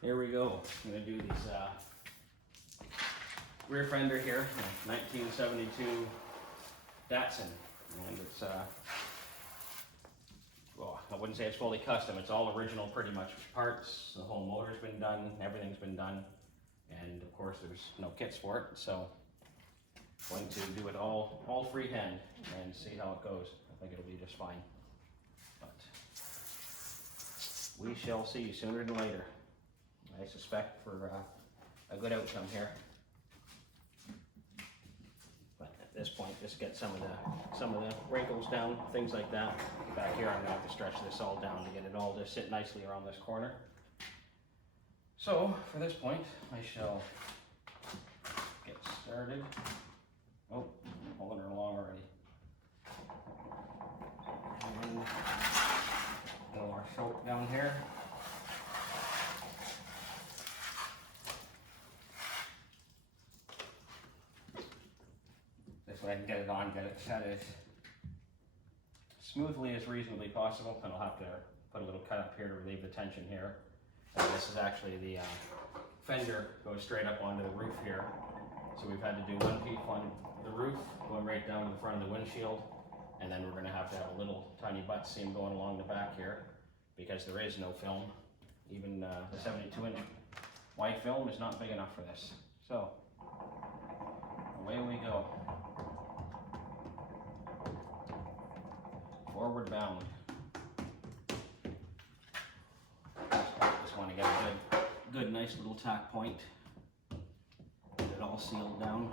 Here we go. I'm going to do these rear fender here, 1972 Datsun. And it's, well, I wouldn't say it's fully custom. It's all original pretty much parts. The whole motor's been done, everything's been done. And of course there's no kits for it. So I'm going to do it all freehand and see how it goes. I think it'll be just fine. But we shall see sooner than later. I suspect for a good outcome here. But at this point, just get some of the wrinkles down, things like that. Back here, I'm gonna have to stretch this all down to get it all to sit nicely around this corner. So for this point, I shall get started. Oh, I'm pulling her along already. And a little more soap down here. This way I can get it on, get it set as smoothly as reasonably possible. And I'll have to put a little cut up here to relieve the tension here. And this is actually the fender goes straight up onto the roof here. So we've had to do one piece on the roof, going right down to the front of the windshield. And then we're going to have a little tiny butt seam going along the back here because there is no film. Even the 72-inch wide film is not big enough for this. So away we go. Forward bound. Just want to get a good nice little tack point. Get it all sealed down.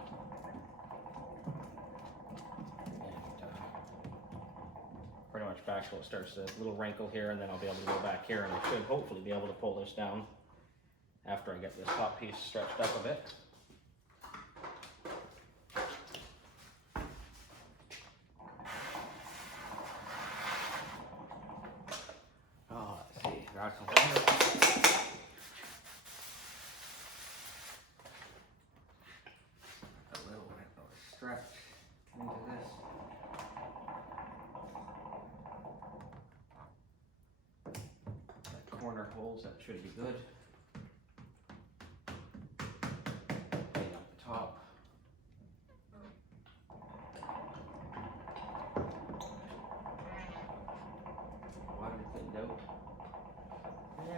Pretty much back so it starts a little wrinkle here, and then I'll be able to go back here, and I should hopefully be able to pull this down after I get this top piece stretched up a bit. Oh, let's see, that's a little bit of a stretch into this. Corner holes, that should be good. Clean up the top. Water cleaned out.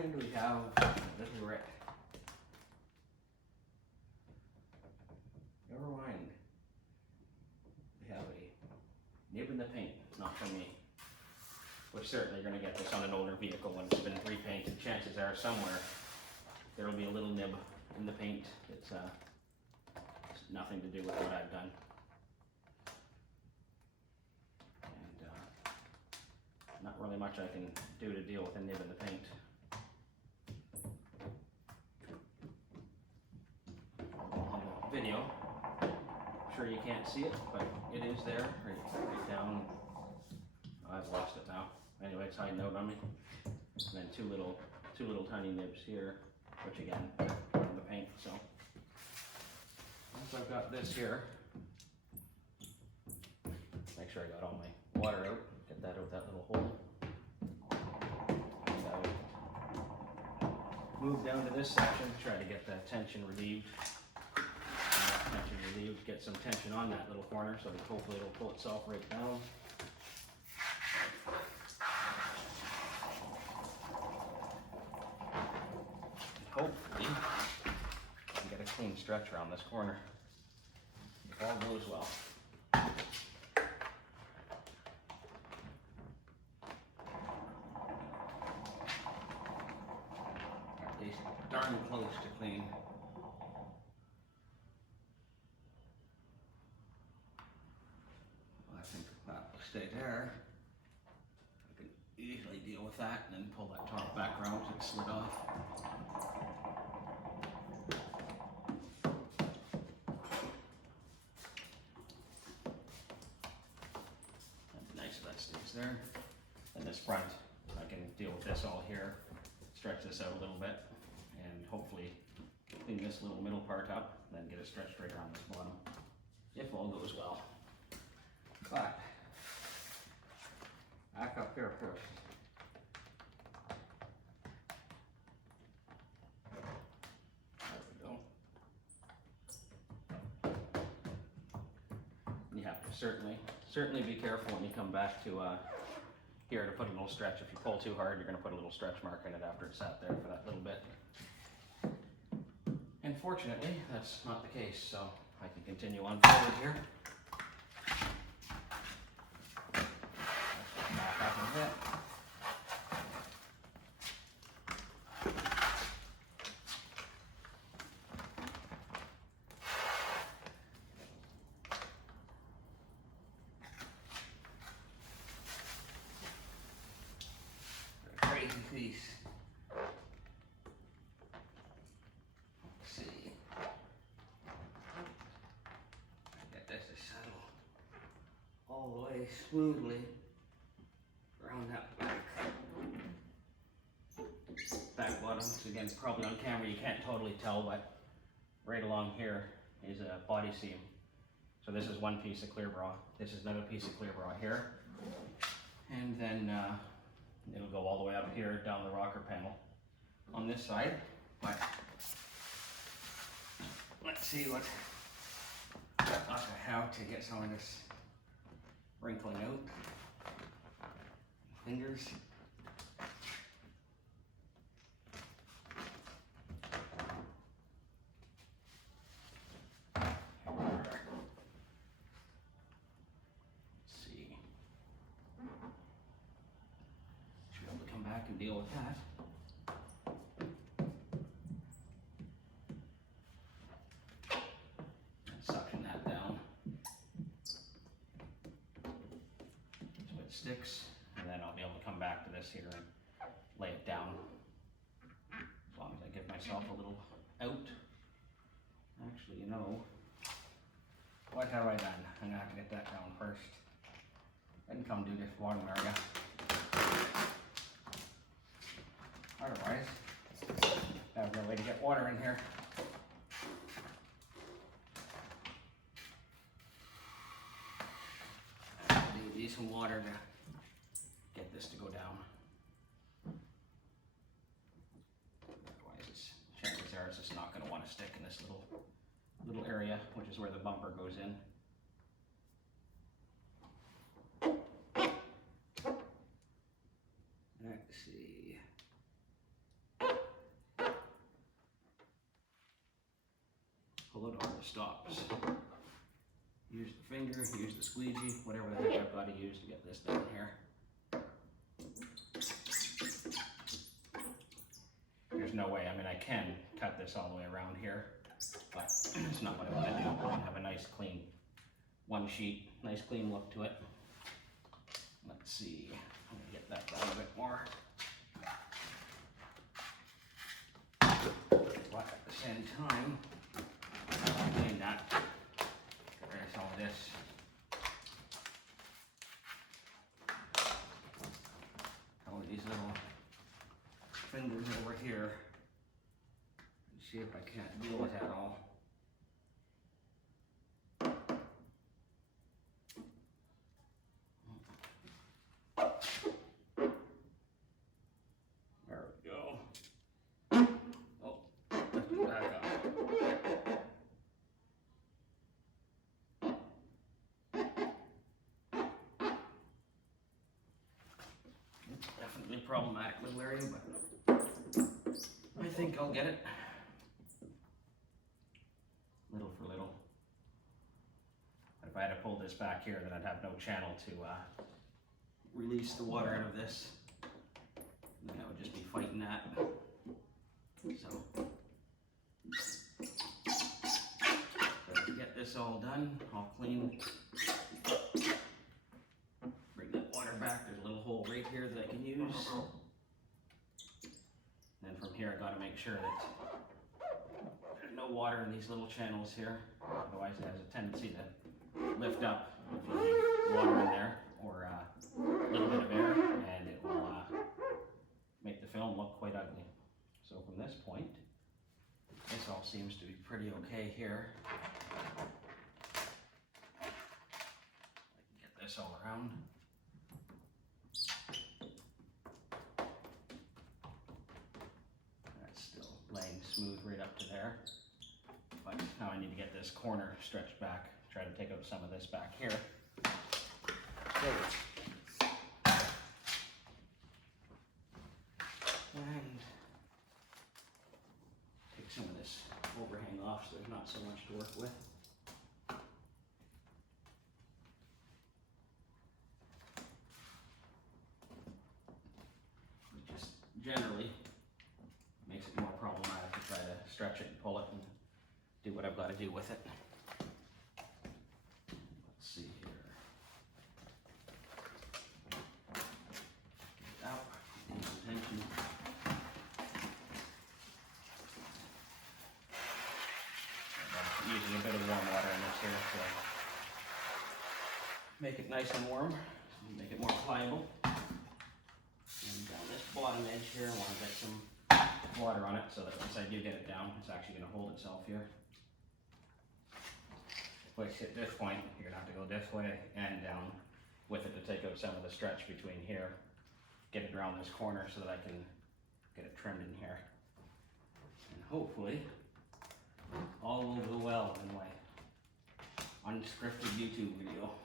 And we have a little wreck. Never mind. We have a nib in the paint, not from me. We're certainly going to get this on an older vehicle when it's been repainted. Chances are somewhere there will be a little nib in the paint. It's nothing to do with what I've done. And not really much I can do to deal with a nib in the paint. On the video, I'm sure you can't see it, but it is there, right down. I've lost it now. Anyway, it's high note on me. And then two little tiny nibs here, which again, from the paint. So once I've got this here, make sure I got all my water out. Get that out that little hole. And move down to this section, try to get the tension relieved. Get some tension on that little corner, so that hopefully it'll pull itself right down. Hopefully, I can get a clean stretch around this corner if all goes well. At least darn close to clean. Well, I think that will stay there. I can easily deal with that and then pull that top back around so it slid off. There. And this front, I can deal with this all here, stretch this out a little bit, and hopefully clean this little middle part up, then get it stretched right around this bottom, if all goes well. But, back up here first. certainly be careful when you come back to here to put a little stretch. If you pull too hard, you're going to put a little stretch mark in it after it's sat there for that little bit. And fortunately, that's not the case, so I can continue on forward here. Back up a bit. Crazy piece. Let's see. Get this to settle all the way smoothly around that back bottom. So again, probably on camera you can't totally tell, but right along here is a body seam. So this is one piece of ClearBra. This is another piece of ClearBra here, and then it'll go all the way up here down the rocker panel on this side. But let's see what I have to get some of this wrinkling out. Fingers. Can deal with that. And suction that down so it sticks, and then I'll be able to come back to this here and lay it down. As long as I give myself a little out. Actually, you know, what have I done? I'm gonna have to get that down first. Then come do this bottom area. Otherwise, I have no way to get water in here. I need some water to get this to go down. Otherwise, chances are it's just not going to want to stick in this little area, which is where the bumper goes in. Let's see. Pull it on the stops. Use the finger, use the squeegee, whatever the heck I've got to use to get this down here. There's no way, I mean I can cut this all the way around here, but it's not what I want to do. I want to have a nice clean one sheet, nice clean look to it. Let's see, I'm going to get that down a bit more. But at the same time, clean that. Get rid of all of this. All of these little fingers over here. See if I can't deal with that all. There we go. Oh, lift it back up. Definitely problematic little area, but I think I'll get it. Little for little. But if I had to pull this back here, then I'd have no channel to release the water out of this. And then I would just be fighting that. So to get this all done, I'll clean. Bring that water back. There's a little hole right here that I can use. And then from here, I got to make sure that there's no water in these little channels here. Otherwise, it has a tendency to lift up if you leave water in there or a little bit of air, and it will make the film look quite ugly. So from this point, this all seems to be pretty okay here. Get this all around. That's still laying smooth right up to there. But now I need to get this corner stretched back, try to take out some of this back here. And take some of this overhang off so there's not so much to work with. It just generally makes it more problematic to try to stretch it and pull it and do what I've got to do with it. Let's see here. Out, tension. Using a bit of warm water in this here to make it nice and warm, make it more pliable. And down this bottom edge here, I want to get some water on it so that once I do get it down, it's actually going to hold itself here. Which at this point, you're going to have to go this way and down with it to take out some of the stretch between here, get it around this corner so that I can get it trimmed in here. And hopefully, all will go well in my unscripted YouTube video.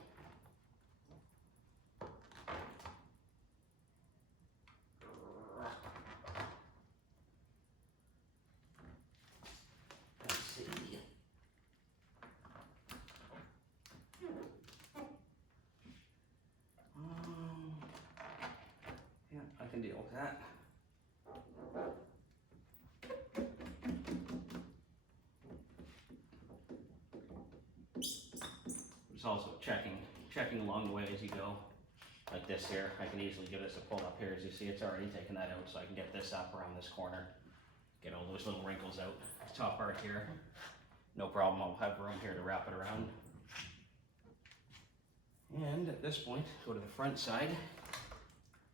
Let's see. Yeah, I can deal with that. It's also checking along the way as you go. Like this here, I can easily give this a pull up here. As you see, it's already taken that out, so I can get this up around this corner, get all those little wrinkles out. The top part here, no problem. I'll have room here to wrap it around. And at this point, go to the front side,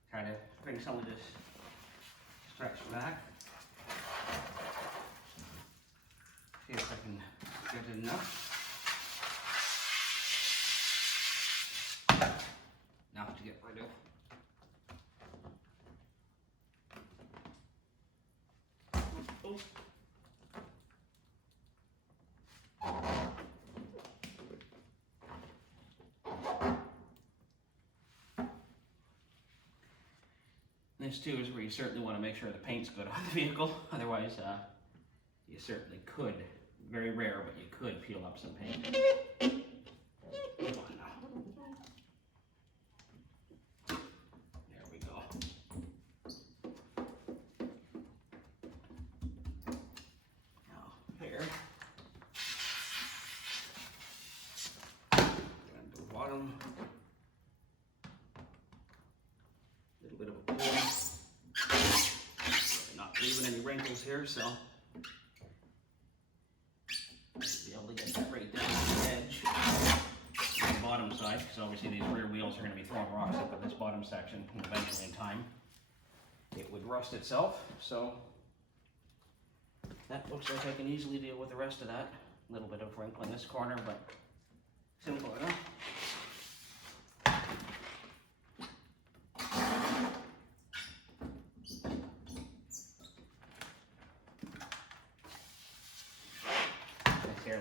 try to bring some of this stretch back. See if I can get it enough. Enough to get rid of. Oh. This too is where you certainly want to make sure the paint's good on the vehicle. Otherwise, you certainly could, very rare, but you could peel up some paint. Come on now. There we go. Now, here. Down to the bottom. A little bit of a pull. Not leaving any wrinkles here, so I should be able to get that right down to the edge on the bottom side, because obviously these rear wheels are going to be throwing rocks up in this bottom section, and eventually in time it would rust itself. So that looks like I can easily deal with the rest of that. A little bit of wrinkle in this corner, but simple enough.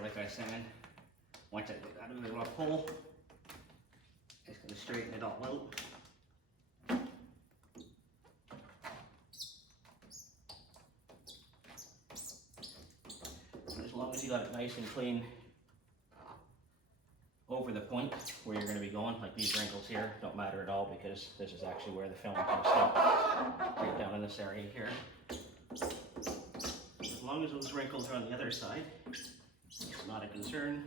Like I said, once I get out of the rough hole, it's going to straighten it all out. And as long as you got it nice and clean over the point where you're going to be going, like these wrinkles here don't matter at all, because this is actually where the film can stop, right down in this area here. As long as those wrinkles are on the other side, it's not a concern.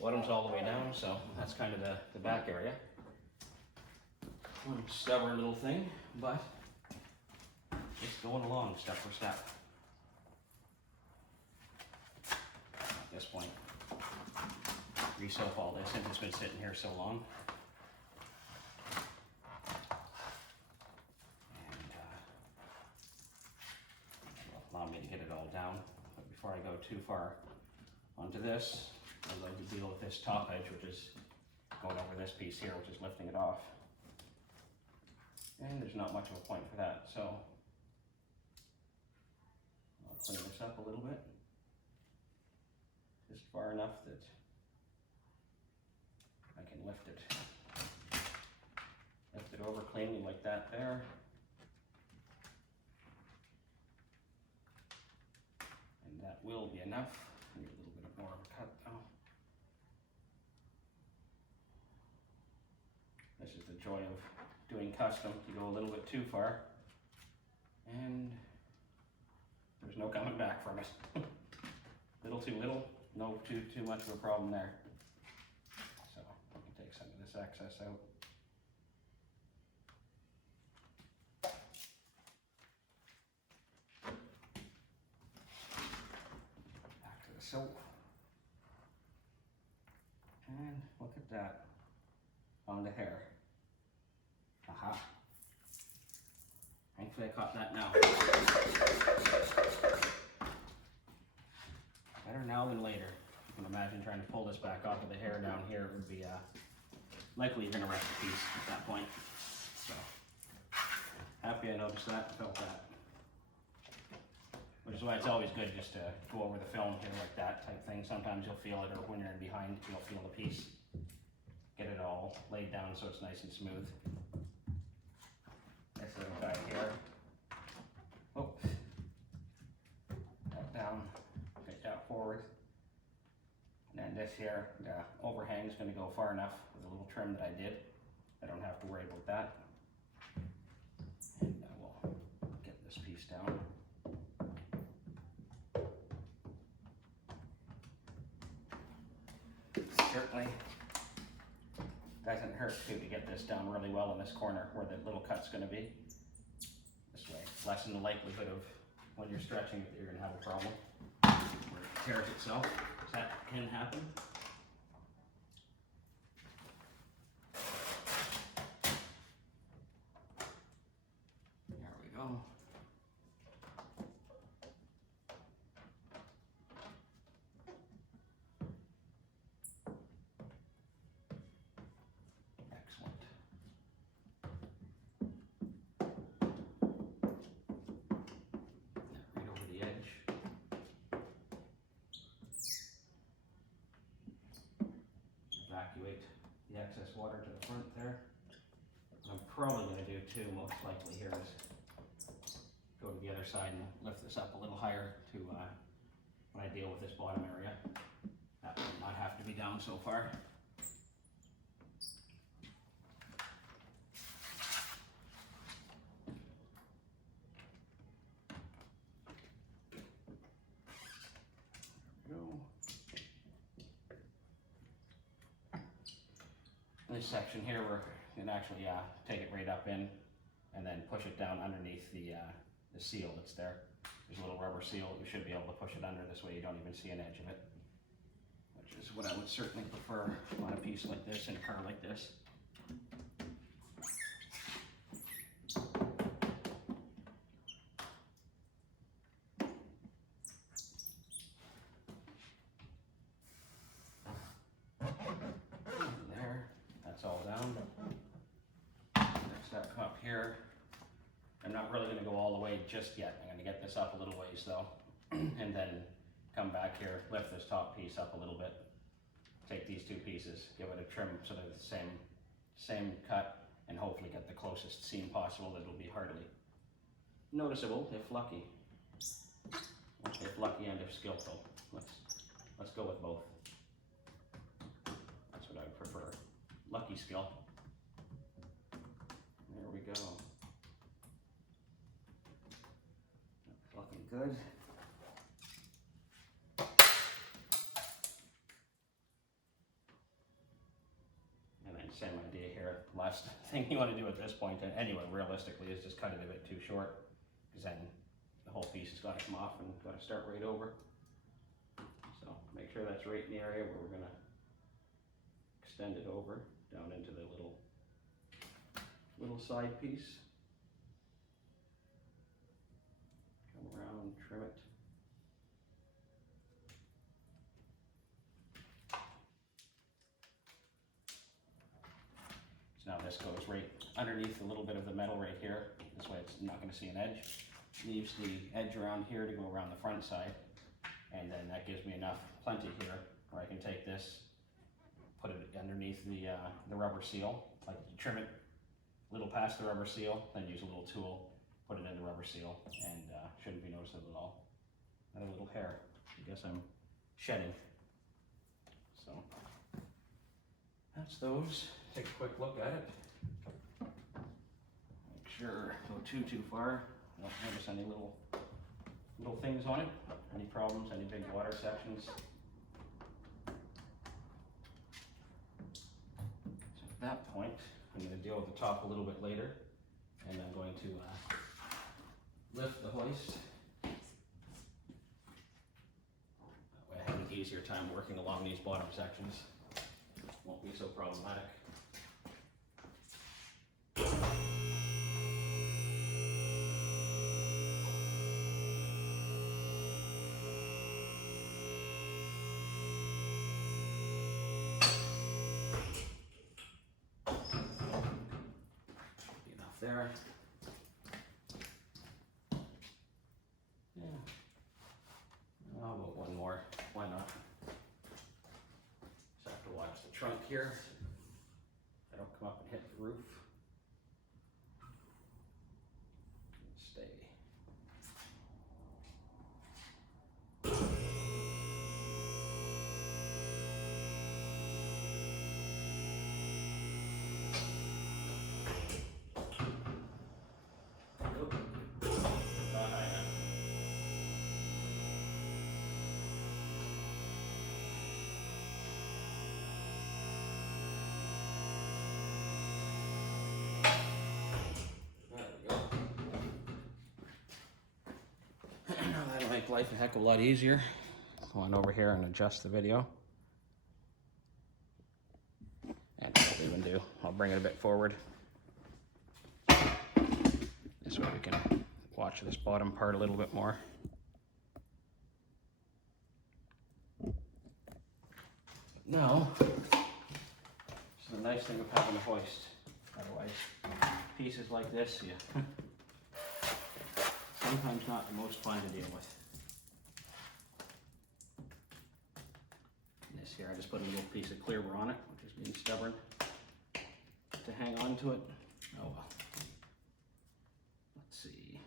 Bottom's all the way down, so that's kind of the back area. One stubborn little thing, but just going along step for step. At this point, re-soap all this since it's been sitting here so long. And allow me to get it all down. But before I go too far onto this, I'd like to deal with this top edge, which is going over this piece here, which is lifting it off. And there's not much of a point for that, so I'll clean this up a little bit, just far enough that I can lift it over cleanly like that there. And that will be enough. I need a little bit more of a cut though. This is the joy of doing custom. You go a little bit too far and there's no coming back from it. Little too little, no too much of a problem there. So let me take some of this excess out. Back to the soap. And look at that on the hair. Aha. Thankfully I caught that now. Better now than later. You can imagine trying to pull this back off of the hair down here. It would be likely you're gonna wreck the piece at that point. So happy I noticed that and felt that. Which is why it's always good just to go over the film here like that type thing. Sometimes you'll feel it, or when you're in behind, you'll feel the piece. Get it all laid down so it's nice and smooth. This little guy here. Oh, that down, take that forward. And then this here, the overhang is going to go far enough with a little trim that I did. I don't have to worry about that. And I will get this piece down. Certainly doesn't hurt too to get this down really well in this corner where the little cut's going to be. This way, lessen the likelihood of when you're stretching it that you're going to have a problem where it tears itself, because that can happen. There we go. Evacuate the excess water to the front there. What I'm probably going to do too, most likely here, is go to the other side and lift this up a little higher to when I deal with this bottom area. That will not have to be down so far. This section here, we're going to actually take it right up in and then push it down underneath the seal that's there. There's a little rubber seal. You should be able to push it under this way you don't even see an edge of it, which is what I would certainly prefer on a piece like this, in a car like this. All down. Next up, come up here. I'm not really going to go all the way just yet. I'm going to get this up a little ways though, and then come back here, lift this top piece up a little bit. Take these two pieces, give it a trim so they're the same cut, and hopefully get the closest seam possible that will be hardly noticeable, if lucky. If lucky and if skillful. Let's go with both. That's what I would prefer. Lucky skill. There we go. That's looking good. And then same idea here. Last thing you want to do at this point, and anyway, realistically, is just cut it a bit too short, because then the whole piece has got to come off and got to start right over. So make sure that's right in the area where we're going to extend it over down into the little side piece. Come around, trim it. So now this goes right underneath a little bit of the metal right here. This way it's not going to see an edge. Leaves the edge around here to go around the front side. And then that gives me plenty here where I can take this, put it underneath the rubber seal, like you trim it little past the rubber seal, then use a little tool, put it in the rubber seal, and shouldn't be noticeable at all. Another little hair. I guess I'm shedding. So that's those. Take a quick look at it. Make sure don't go too far. Don't notice any little things on it. Any problems, any big water sections. So at that point, I'm going to deal with the top a little bit later, and I'm going to lift the hoist. That way I have an easier time working along these bottom sections. Won't be so problematic. There. Yeah. How about one more? Why not? Just have to watch the trunk here. I don't come up and hit the roof. Stay. Make life a heck of a lot easier. Go on over here and adjust the video. And I'll even do, I'll bring it a bit forward. This way we can watch this bottom part a little bit more. Now, this is the nice thing of having a hoist. Otherwise, pieces like this, sometimes not the most fun to deal with. And this here, I just put a little piece of ClearBra on it, which is being stubborn to hang on to it. Oh well. Let's see.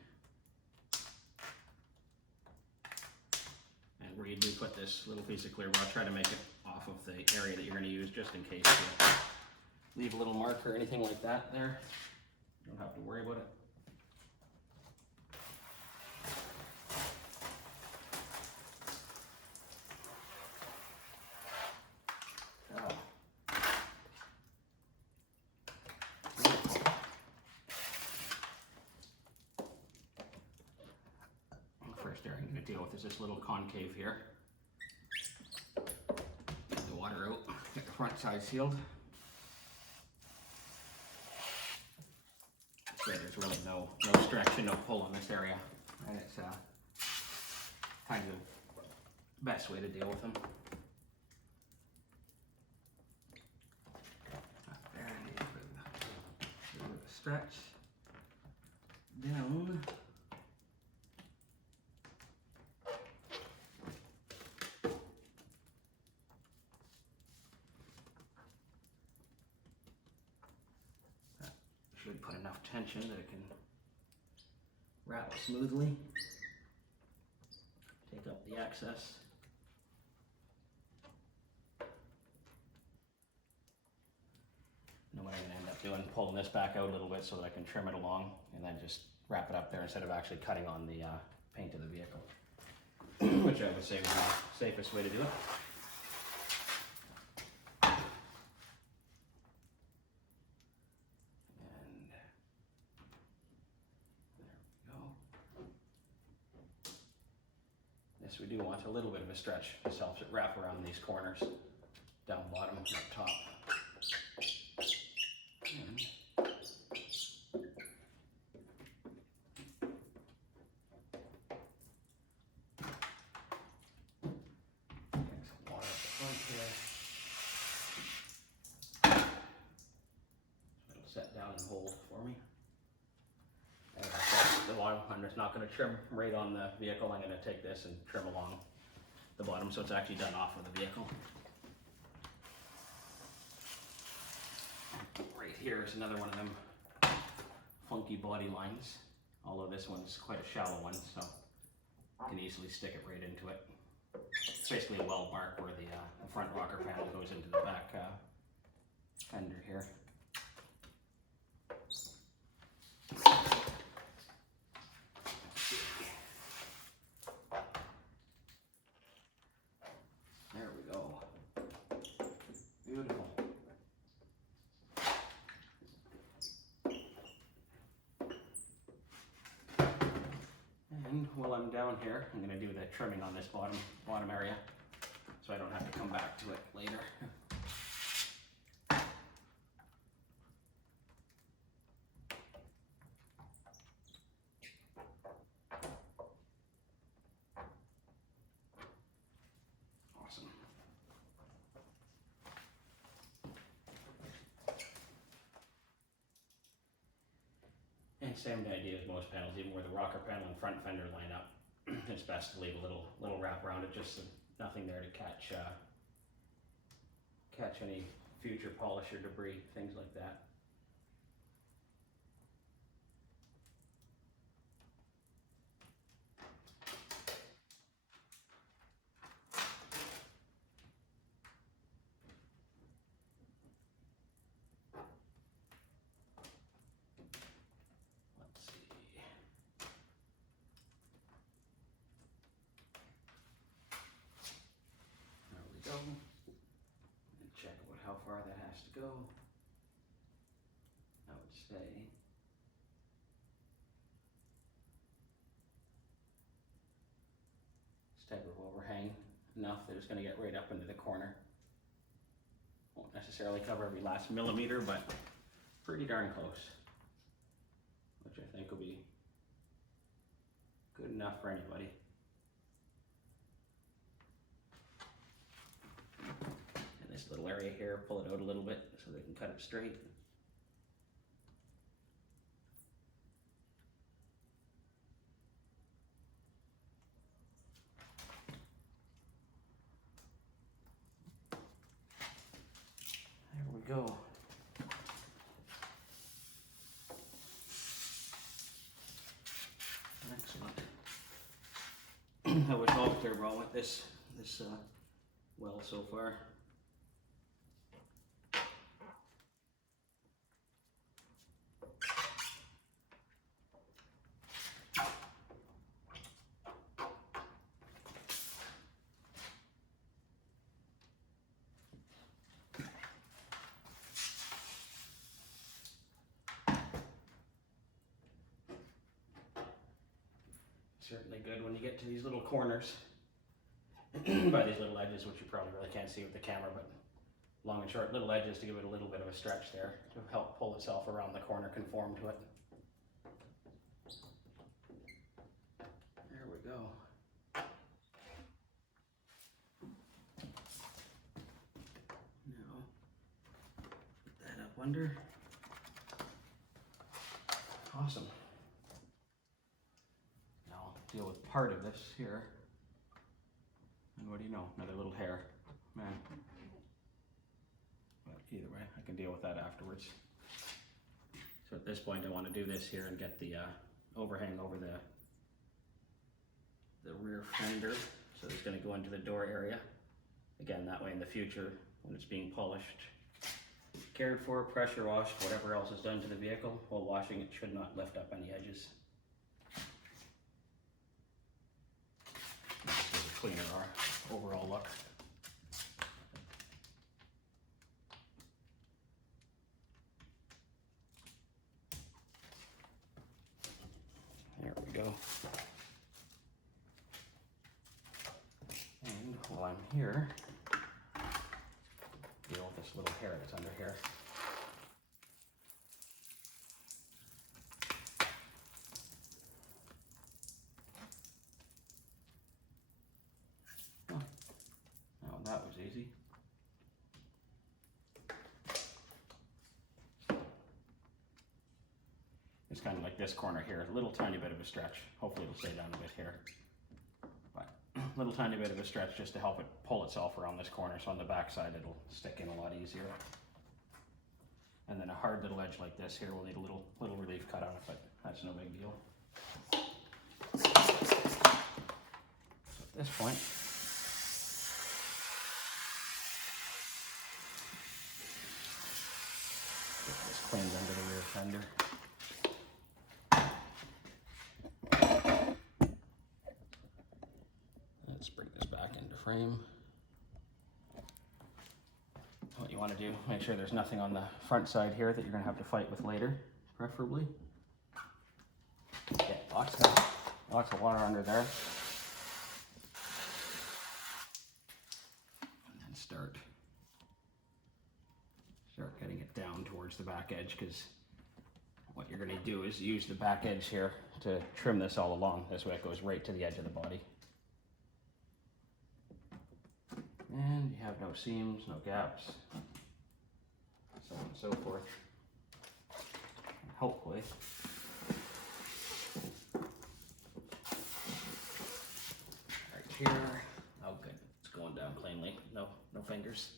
And where you do put this little piece of ClearBra, try to make it off of the area that you're going to use, just in case you leave a little mark or anything like that there. You don't have to worry about it. First area I'm going to deal with is this little concave here. Get the water out, get the front side sealed. This way there's really no stretch and no pull on this area, and it's kind of the best way to deal with them. There, I need a bit of a stretch down. Should put enough tension that it can rattle smoothly. Take up the excess. And what I'm going to end up doing, pulling this back out a little bit so that I can trim it along, and then just wrap it up there instead of actually cutting on the paint of the vehicle, which I would say would be the safest way to do it. We do want a little bit of a stretch. This helps it wrap around these corners, down bottom, up top. And some water at the front here. So it'll set down and hold for me. I'm just not going to trim right on the vehicle. I'm going to take this and trim along the bottom so it's actually done off of the vehicle. Right here is another one of them funky body lines, although this one's quite a shallow one, so you can easily stick it right into it. It's basically a weld mark where the front rocker panel goes into the back fender here. There we go. Beautiful. And while I'm down here, I'm going to do the trimming on this bottom area, so I don't have to come back to it later. Awesome. And same idea as most panels, even where the rocker panel and front fender line up, it's best to leave a little wrap around it, just so nothing there to catch any future polish or debris, things like that. Let's see. There we go. And check how far that has to go. I would say this type of overhang enough that it's going to get right up into the corner. Won't necessarily cover every last millimeter, but pretty darn close, which I think will be good enough for anybody. And this little area here, pull it out a little bit so they can cut it straight. There we go. Excellent. I wish all ClearBra with this well so far. Certainly good when you get to these little corners by these little edges, which you probably really can't see with the camera, but long and short little edges to give it a little bit of a stretch there to help pull itself around the corner, conform to it. There we go. Now, put that up under. Awesome. Deal with part of this here, and what do you know, another little hair, man. But either way, I can deal with that afterwards. So at this point, I want to do this here and get the overhang over the rear fender, so it's going to go into the door area. Again, that way in the future, when it's being polished, cared for, pressure washed, whatever else is done to the vehicle, while washing it should not lift up any edges. Cleaner our overall look. There we go. And while I'm here, deal with this little hair that's under here. That was easy. It's kind of like this corner here, a little tiny bit of a stretch. Hopefully it'll stay down a bit here. But a little tiny bit of a stretch just to help it pull itself around this corner, so on the back side it'll stick in a lot easier. And then a hard little edge like this here will need a little relief cut on it, but that's no big deal. So at this point, get this cleaned under the rear fender. Let's bring this back into frame. What you want to do, make sure there's nothing on the front side here that you're going to have to fight with later, preferably. Yeah, lots of water under there. And then start getting it down towards the back edge, because what you're going to do is use the back edge here to trim this all along. This way it goes right to the edge of the body. And you have no seams, no gaps, so on and so forth. Hopefully. Right here. Oh good, it's going down plainly. No fingers.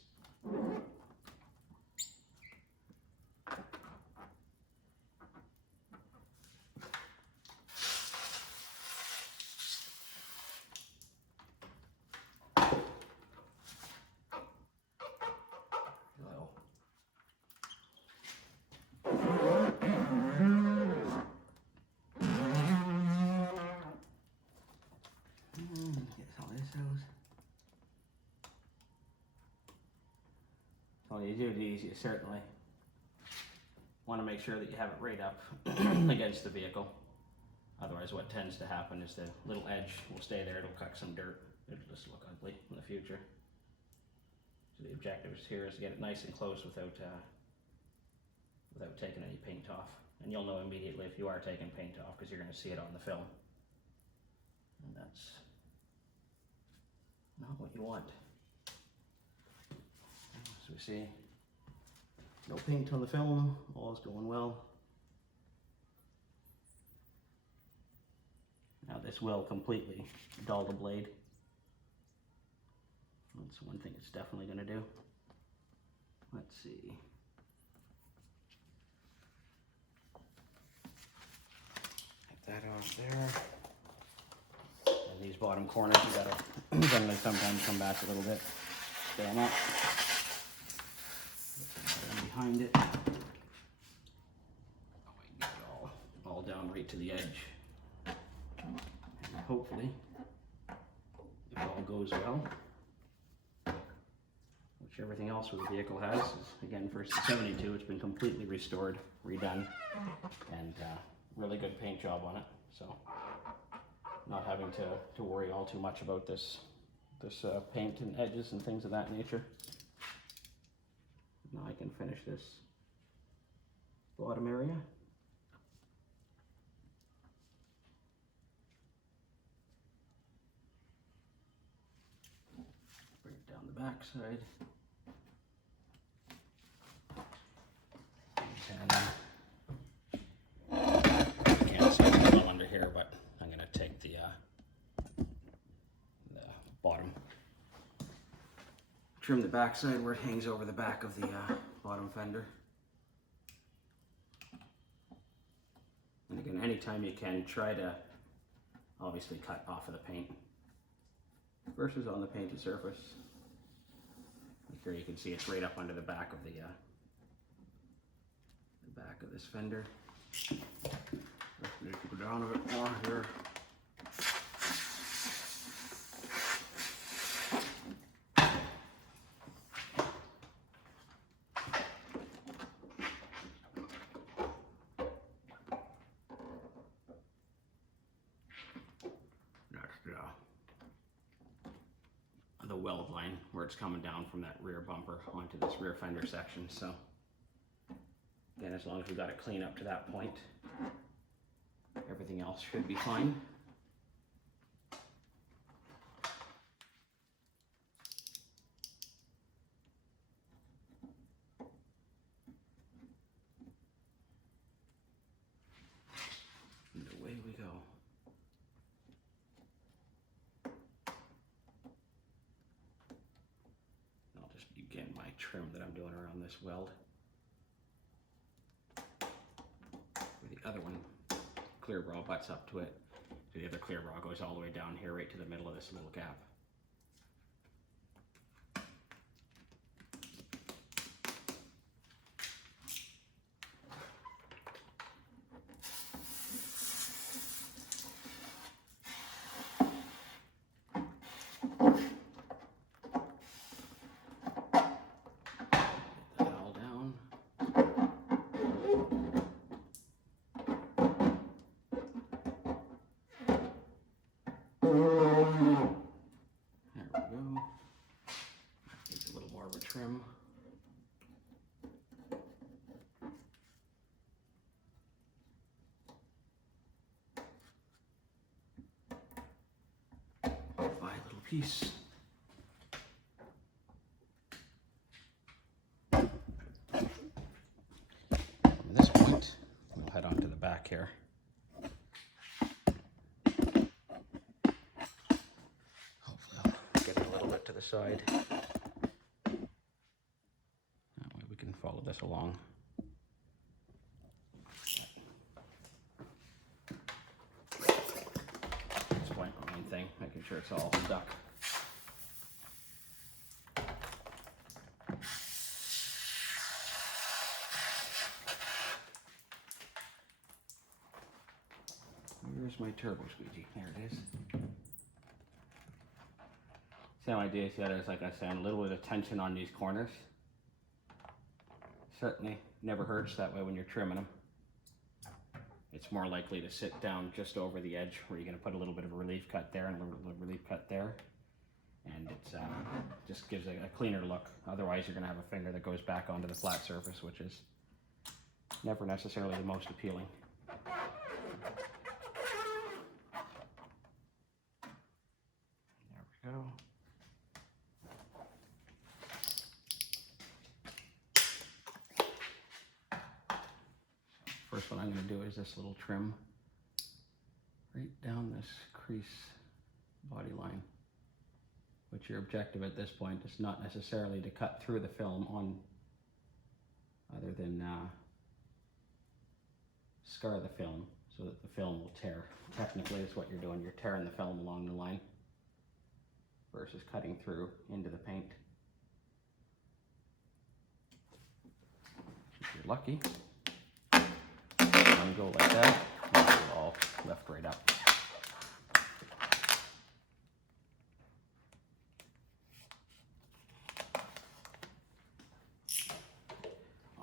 When you do these, you certainly want to make sure that you have it right up against the vehicle. Otherwise, what tends to happen is the little edge will stay there, it'll cut some dirt, it'll just look ugly in the future. So the objective here is to get it nice and close without taking any paint off. And you'll know immediately if you are taking paint off, because you're going to see it on the film. And that's not what you want. So we see no paint on the film, all is going well. Now this will completely dull the blade. That's one thing it's definitely going to do. Let's see. Take that off there. And these bottom corners, you gotta generally sometimes come back a little bit. Stay on that. Behind it. That way you get it all down right to the edge. And hopefully, if all goes well, which everything else with the vehicle has, is, again, for 72, it's been completely restored, redone, and really good paint job on it. So, not having to worry all too much about this paint and edges and things of that nature. Now I can finish this bottom area. Bring it down the back side. And I can't see it well under here, but I'm going to take the bottom. Trim the back side where it hangs over the back of the bottom fender. And again, anytime you can, try to obviously cut off of the paint versus on the painted surface. Here you can see it's right up under the back of the back of this fender. Just need to go down a bit more here. The weld line where it's coming down from that rear bumper onto this rear fender section. So again, as long as we got it clean up to that point, everything else should be fine. And away we go. Again, my trim that I'm doing around this weld. the other one, ClearBra, butts up to it. So the other ClearBra goes all the way down here, right to the middle of this little gap. Trim. Buy a little piece. From this point, we'll head on to the back here. Hopefully I'll get it a little bit to the side. Follow this along. At this point, the main thing, making sure it's all duck. Where's my turbo squeegee? There it is. Same idea as the others, like I said, a little bit of tension on these corners. Certainly never hurts that way when you're trimming them. It's more likely to sit down just over the edge where you're going to put a little bit of a relief cut there and a little relief cut there. And it just gives a cleaner look. Otherwise you're going to have a finger that goes back onto the flat surface, which is never necessarily the most appealing. There we go. First one I'm going to do is this little trim right down this crease body line, which your objective at this point is not necessarily to cut through the film on, other than scar the film so that the film will tear. Technically, it's what you're doing. You're tearing the film along the line versus cutting through into the paint. If you're lucky, go like that, and it'll all lift right up.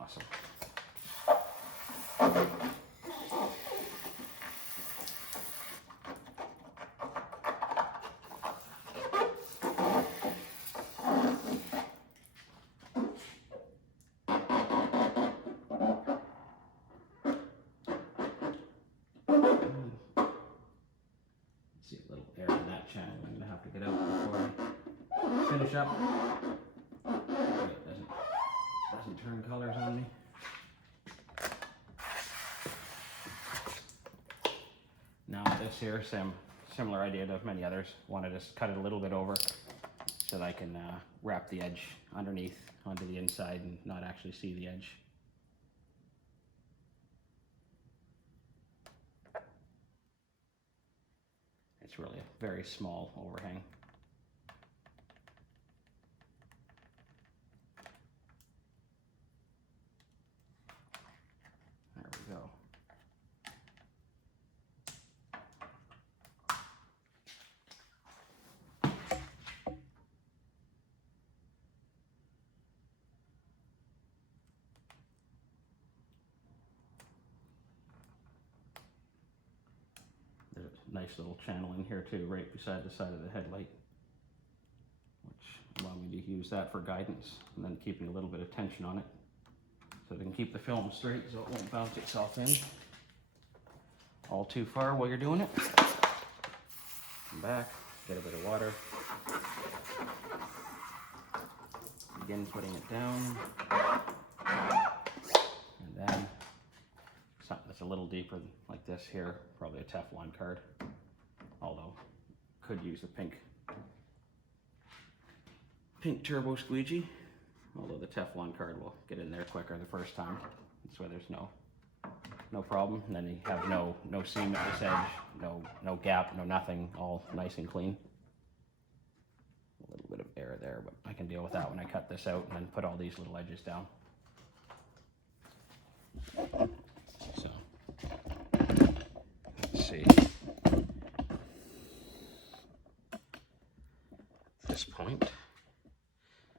Awesome. Finish up. It doesn't turn colors on me. Now this here, similar idea to many others. Want to just cut it a little bit over so that I can wrap the edge underneath onto the inside and not actually see the edge. It's really a very small overhang. Nice little channel in here too, right beside the side of the headlight, which allow me to use that for guidance, and then keeping a little bit of tension on it so it can keep the film straight so it won't bounce itself in all too far while you're doing it. Come back, get a bit of water, begin putting it down, and then something that's a little deeper like this here, probably a Teflon card, although could use the pink turbo squeegee, although the Teflon card will get in there quicker the first time. That's why there's no no problem. And then you have no seam at this edge, no gap, no nothing, all nice and clean. A little bit of air there, but I can deal with that when I cut this out and then put all these little edges down. So, let's see. This point,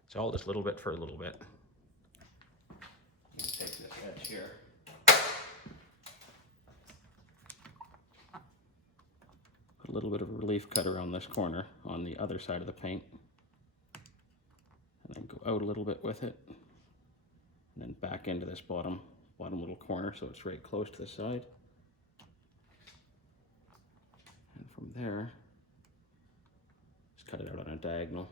it's all just a little bit for a little bit. You can take this edge here. Put a little bit of a relief cut around this corner on the other side of the paint. And then go out a little bit with it. And then back into this bottom little corner so it's right close to the side. And from there, just cut it out on a diagonal.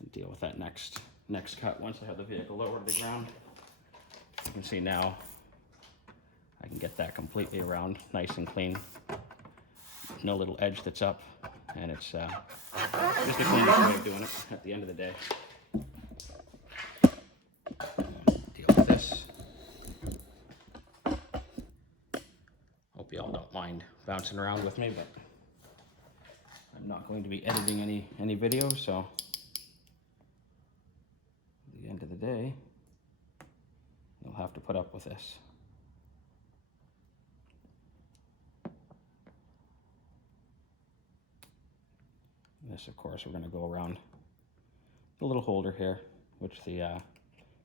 And deal with that next cut once I have the vehicle lower to the ground. You can see now I can get that completely around, nice and clean. No little edge that's up, and it's just the cleanest way of doing it at the end of the day. Deal with this. Hope you all don't mind bouncing around with me, but I'm not going to be editing any videos, so at the end of the day, you'll have to put up with this. This, of course, we're going to go around the little holder here, which the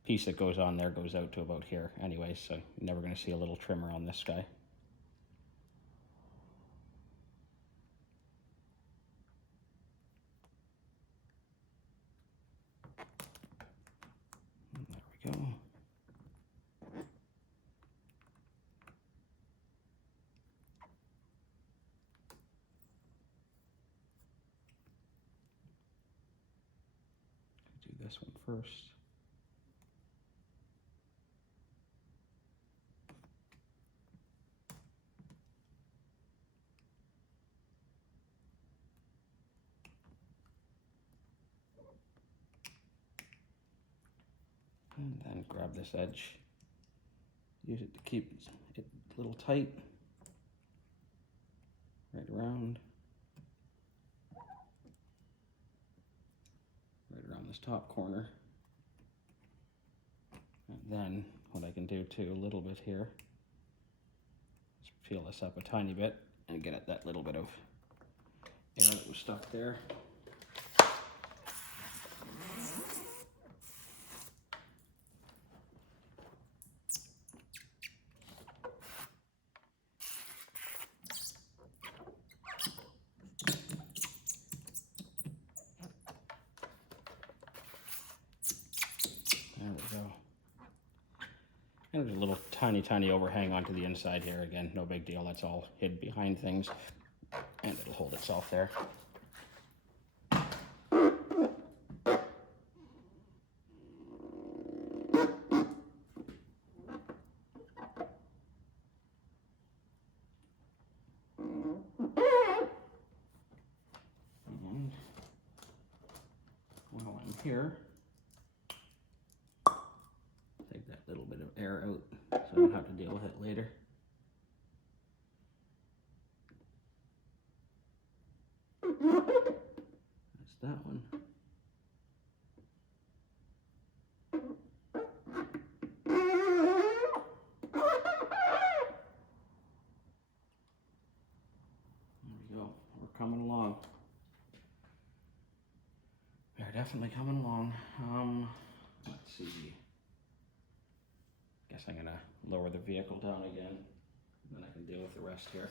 piece that goes on there goes out to about here anyway, so you're never going to see a little trimmer on this guy. And there we go. This one first. And then grab this edge. Use it to keep it a little tight. Right around. This top corner. And then what I can do too, a little bit here, is peel this up a tiny bit and get at that little bit of air that was stuck there. There we go. And there's a little tiny overhang onto the inside here. Again, no big deal. That's all hid behind things. And it'll hold itself there. And while I'm here, take that little bit of air out so I don't have to deal with it later. That's that one. There we go. We're coming along. We're definitely coming along. Let's see. Guess I'm gonna lower the vehicle down again, then I can deal with the rest here.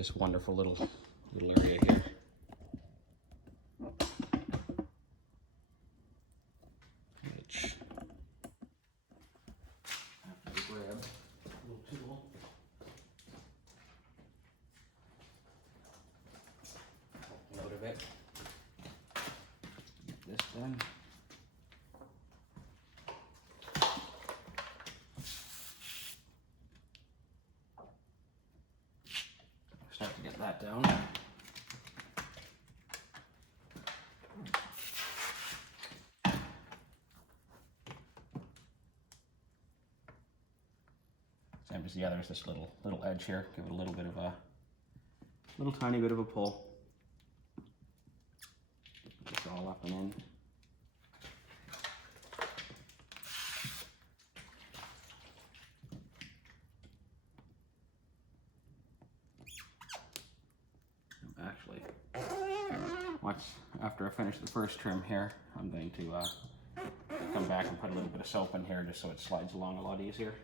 this wonderful little area here. Which I have to grab a little tool. Out of it. Get this done. Start to get that down. Same as the others, this little edge here, give it a little bit of a tiny bit of a pull. Get this all up and in. Actually, after I finish the first trim here, I'm going to come back and put a little bit of soap in here just so it slides along a lot easier.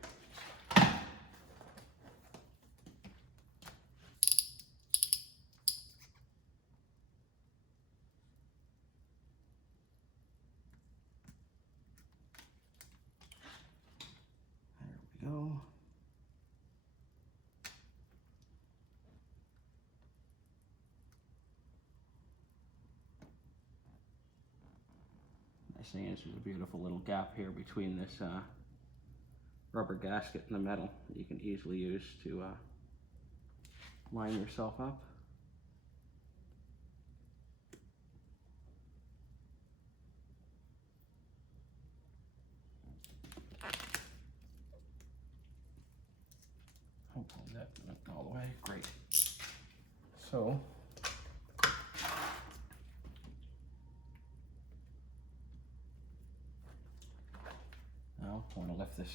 There we go. Nice thing is there's a beautiful little gap here between this rubber gasket and the metal that you can easily use to line yourself up. Hopefully that went all the way. Great. So now I want to lift this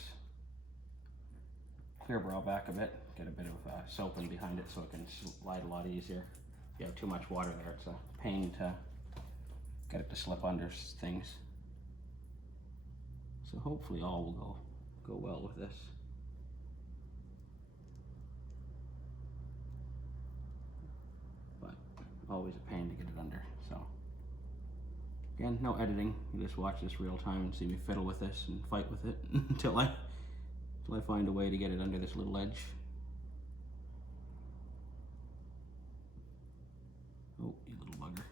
ClearBra back a bit, get a bit of soap in behind it so it can slide a lot easier. If you have too much water there, it's a pain to get it to slip under things. So hopefully all will go well with this. But always a pain to get it under. So again, no editing. You just watch this real time and see me fiddle with this and fight with it until I find a way to get it under this little edge. Oh, you little bugger.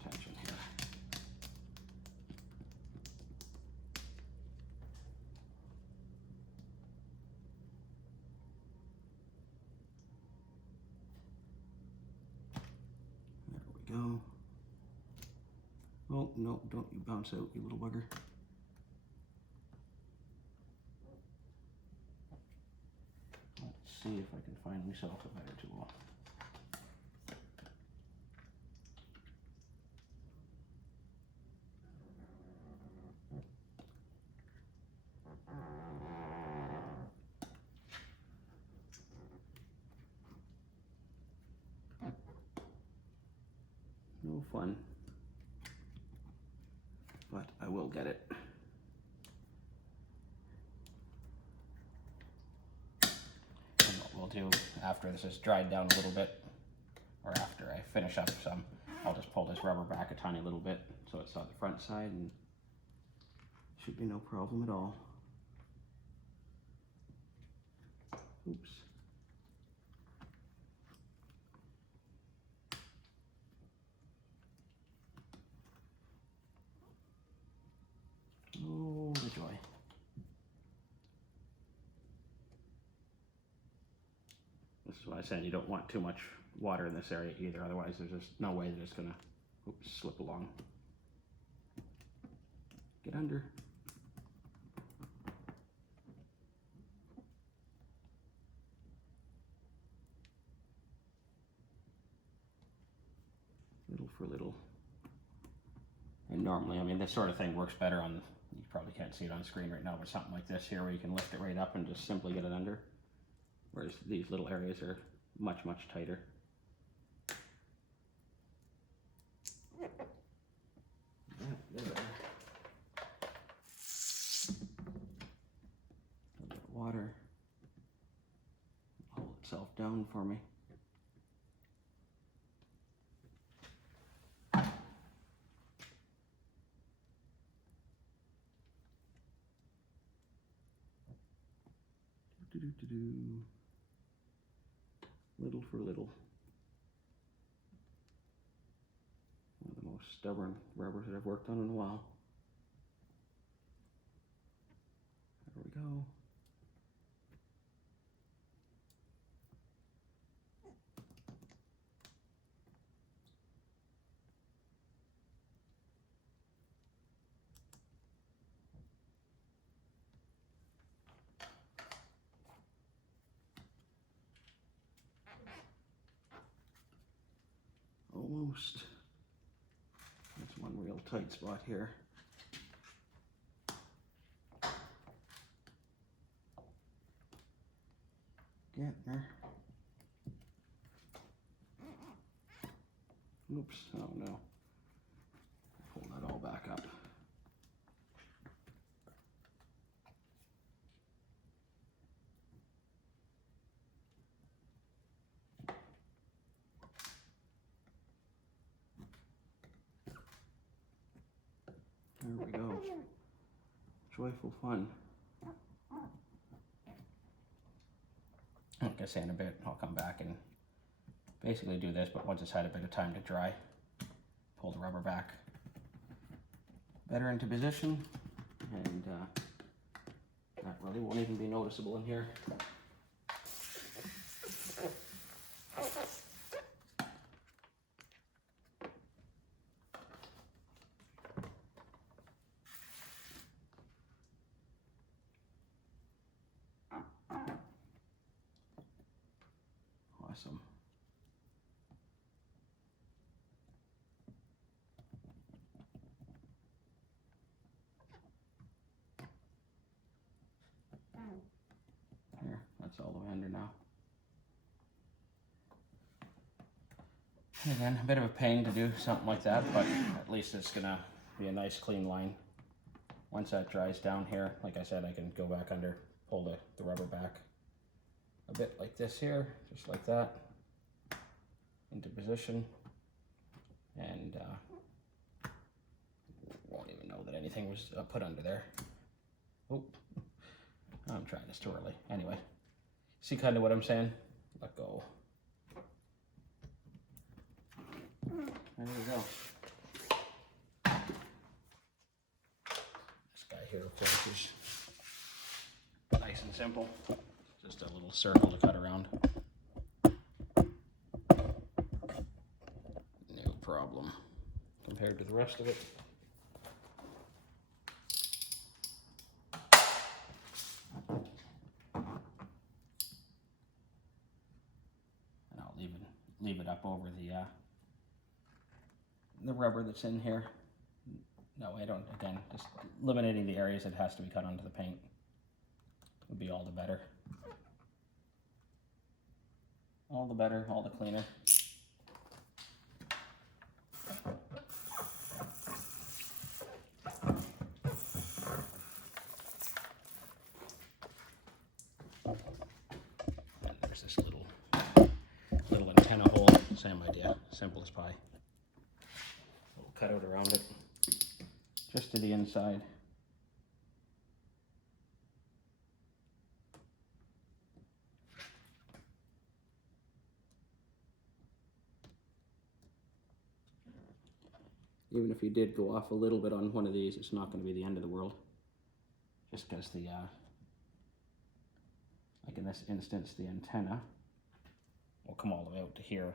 Attention here. There we go. Oh, no, don't you bounce out, you little bugger. Let's see if I can find myself a better tool. No fun, but I will get it. And what we'll do after this is dried down a little bit, or after I finish up some, I'll just pull this rubber back a tiny little bit so it's on the front side, and should be no problem at all. Oops. Oh, the joy. This is why I said you don't want too much water in this area either, otherwise there's just no way that it's gonna slip along. Get under. Little for little. And normally, I mean, this sort of thing works better on, you probably can't see it on screen right now, but something like this here where you can lift it right up and just simply get it under. Whereas these little areas are much, much tighter. Yeah, there we are. itself down for me. Little for little. One of the most stubborn rubbers that I've worked on in a while. There we go. Almost. There's one real tight spot here. Get there. Oops, oh no. Pull that all back up. There we go. Joyful fun. Like I say, in a bit, I'll come back and basically do this, but once it's had a bit of time to dry, pull the rubber back better into position, and that really won't even be noticeable in here. Awesome. Here, that's all the way under now. And again, a bit of a pain to do something like that, but at least it's gonna be a nice clean line. Once that dries down here, like I said, I can go back under, pull the rubber back a bit like this here, just like that, into position, and won't even know that anything was put under there. Oh, I'm trying this too early. Anyway, see kind of what I'm saying? Let go. There we go. This guy here, of course, is nice and simple. Just a little circle to cut around. No problem compared to the rest of it. And I'll leave it up over the rubber that's in here. No, I don't, again, just eliminating the areas that has to be cut onto the paint would be all the better. All the better, all the cleaner. And there's this little antenna hole, same idea, simple as pie. Little cutout around it, just to the inside. Even if you did go off a little bit on one of these, it's not going to be the end of the world. Just because the, like in this instance, the antenna will come all the way out to here,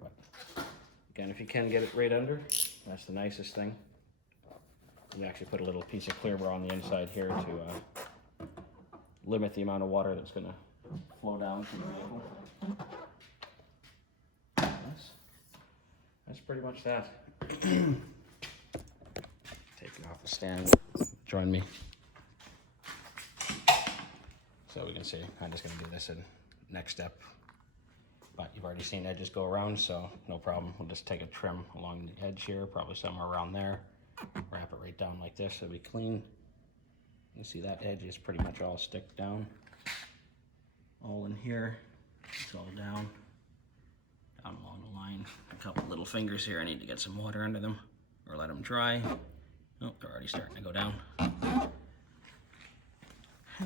but again, if you can get it right under, that's the nicest thing. You actually put a little piece of ClearBra on the inside here to limit the amount of water that's going to flow down to the vehicle. That's pretty much that. Taking off the stand, join me. So we can see, I'm just going to do this in next step. But you've already seen edges go around, so no problem. We'll just take a trim along the edge here, probably somewhere around there. Wrap it right down like this, so it'll be clean. You see that edge is pretty much all stick down. All in here. It's all down along the line. A couple little fingers here. I need to get some water under them or let them dry. Oh, they're already starting to go down. And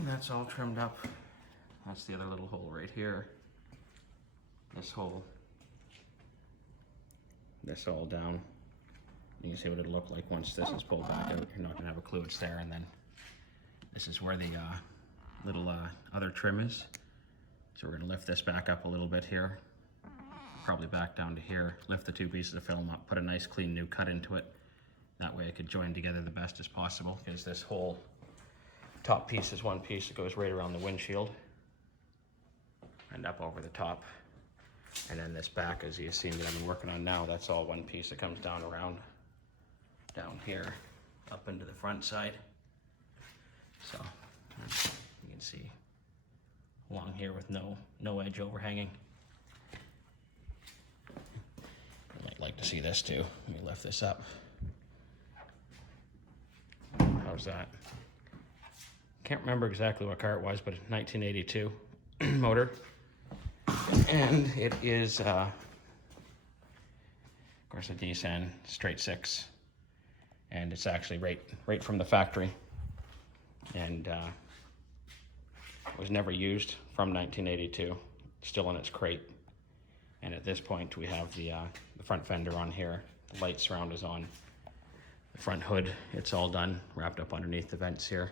that's all trimmed up. That's the other little hole right here. This hole. This all down. You can see what it'll look like once this is pulled back out. You're not gonna have a clue it's there. And then this is where the little other trim is. So we're gonna lift this back up a little bit here. Probably back down to here. Lift the two pieces of film up, put a nice clean new cut into it. That way it could join together the best as possible, because this whole top piece is one piece that goes right around the windshield and up over the top. And then this back, as you've seen that I've been working on now, that's all one piece that comes down around down here up into the front side. So you can see along here with no edge overhanging. You might like to see this too. Let me lift this up. How's that? Can't remember exactly what car it was, but 1982 motor. And it is, of course, a Nissan straight six. And it's actually right from the factory. And was never used from 1982. Still in its crate. And at this point, we have the front fender on here. The light surround is on. The front hood, it's all done, wrapped up underneath the vents here.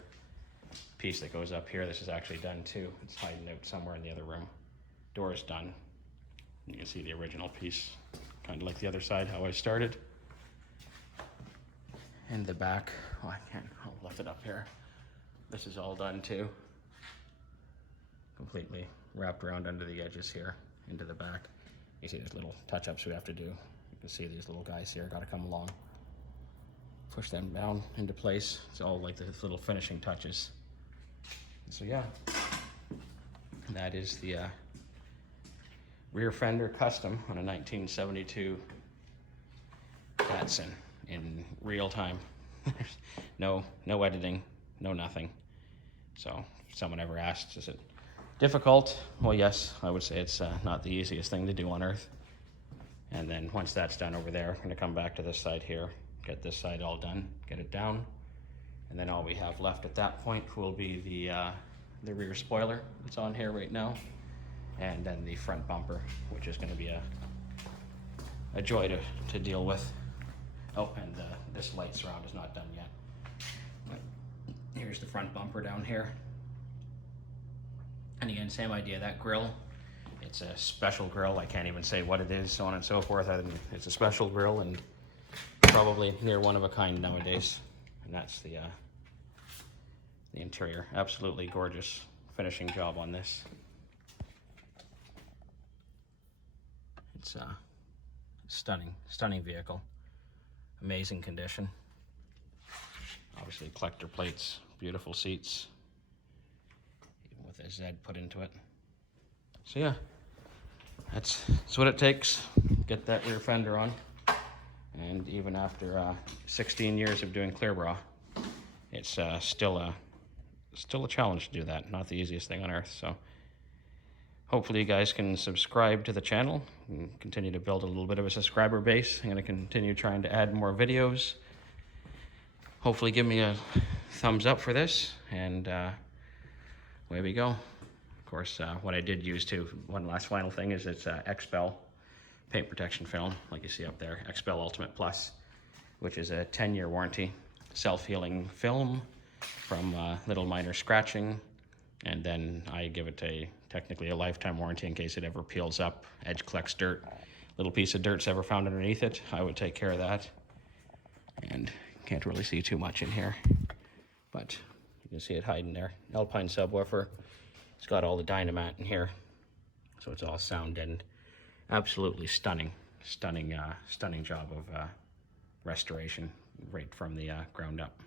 Piece that goes up here, this is actually done too. It's hiding out somewhere in the other room. Door is done. You can see the original piece, kind of like the other side, how I started. And the back, oh, I'll lift it up here. This is all done too. Completely wrapped around under the edges here, into the back. You see there's little touch-ups we have to do. You can see these little guys here, gotta come along. Push them down into place. It's all like the little finishing touches. So yeah, that is the rear fender custom on a 1972 Datsun in real time. no editing, no nothing. So if someone ever asks, is it difficult? Well, yes, I would say it's not the easiest thing to do on earth. And then once that's done over there, I'm gonna come back to this side here, get this side all done, get it down. And then all we have left at that point will be the rear spoiler that's on here right now. And then the front bumper, which is gonna be a joy to deal with. Oh, and this light surround is not done yet. But here's the front bumper down here. And again, same idea, that grill, it's a special grill. I can't even say what it is, so on and so forth. It's a special grill and probably near one of a kind nowadays. And that's the interior. Absolutely gorgeous finishing job on this. It's a stunning vehicle. Amazing condition. Obviously collector plates, beautiful seats, even with a Z put into it. So yeah, that's what it takes. Get that rear fender on. And even after 16 years of doing ClearBra, it's still a challenge to do that. Not the easiest thing on earth. So hopefully you guys can subscribe to the channel and continue to build a little bit of a subscriber base. I'm going to continue trying to add more videos. Hopefully give me a thumbs up for this, and away we go. Of course, what I did use too, one last final thing, is it's Expel paint protection film, like you see up there, Xpel Ultimate Plus, which is a 10-year warranty, self-healing film from little minor scratching, and then I give it technically a lifetime warranty in case it ever peels up, edge collects dirt, little piece of dirt's ever found underneath it, I would take care of that. And can't really see too much in here, but you can see it hiding there. Alpine subwoofer. It's got all the dynamite in here, so it's all sound and absolutely stunning job of restoration right from the ground up.